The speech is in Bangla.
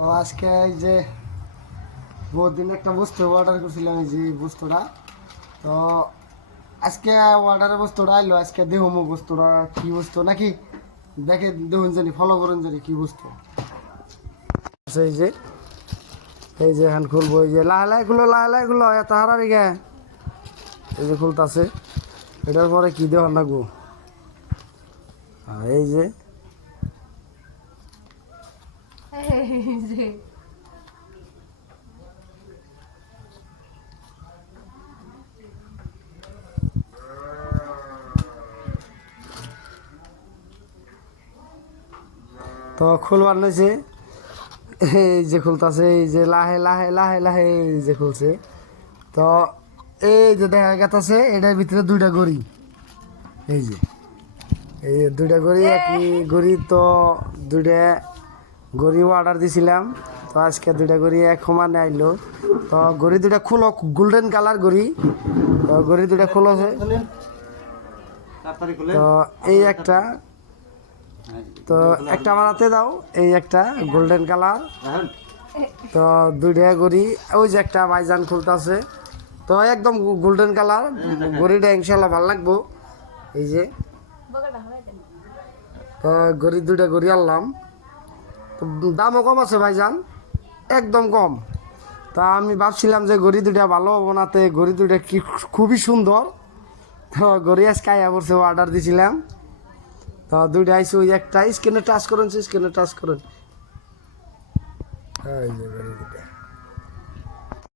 তো আজকে এই যে বহুত দিন একটা বস্তু অর্ডার করছিলাম, এই যে বস্তুটা। তো আজকে অর্ডারের বস্তুটা আইলো, আজকে দেখুন বস্তুটা কি বস্তু নাকি দেখে দেখুন জানি, ফলো করুন জানি কি বস্তু। এই যে এখন খুলবো, এই যে লাহে লাহে খুলো এত হারাবি গে। এই যে খুলতেছে, এটার পরে কি দেওয়ার লাগবো। এই যে তো খুলবার নইছে, এই যে খুলতেছে, এই যে লাহে লাহে এই যে খুলছে। তো এই যে দেখা গেছে এটার ভিতরে দুইটা গড়ি, এই যে এই দুইটা গড়ি, একই গড়ি। তো দুইটা গড়ি অর্ডার দিছিলাম, তো আজকে দুইটা গড়ি এক সমানে আইলো। তো গড়ি দুইটা খুলো, গোল্ডেন কালার গড়ি। তো গড়ি দুইটা খুলছে। তো এই একটা, তো একটা আমার হাতে দাও, এই একটা গোল্ডেন কালার। তো দুইটা গড়ি, ওই যে একটা ভাইজান খুলতেছে। তো একদম গোল্ডেন কালার গড়িটা, ইনশাল্লাহ ভালো লাগবো। এই যে তো গড়ি দুইটা গড়ি আনলাম, তো দামও কম আছে ভাইজান, একদম কম। তা আমি ভাবছিলাম যে গড়ি দুইটা ভালো হবো না, তে গড়ি দুইটা কি খুবই সুন্দর। তো গড়ি আজকে আয়া পড়ছে, অর্ডার দিছিলাম। তো দুইটা আইসি, ওই একটা স্ক্রিনে টাচ করুন, স্ক্রিনে টাচ করুন। এই যে গড়ি দুইটা।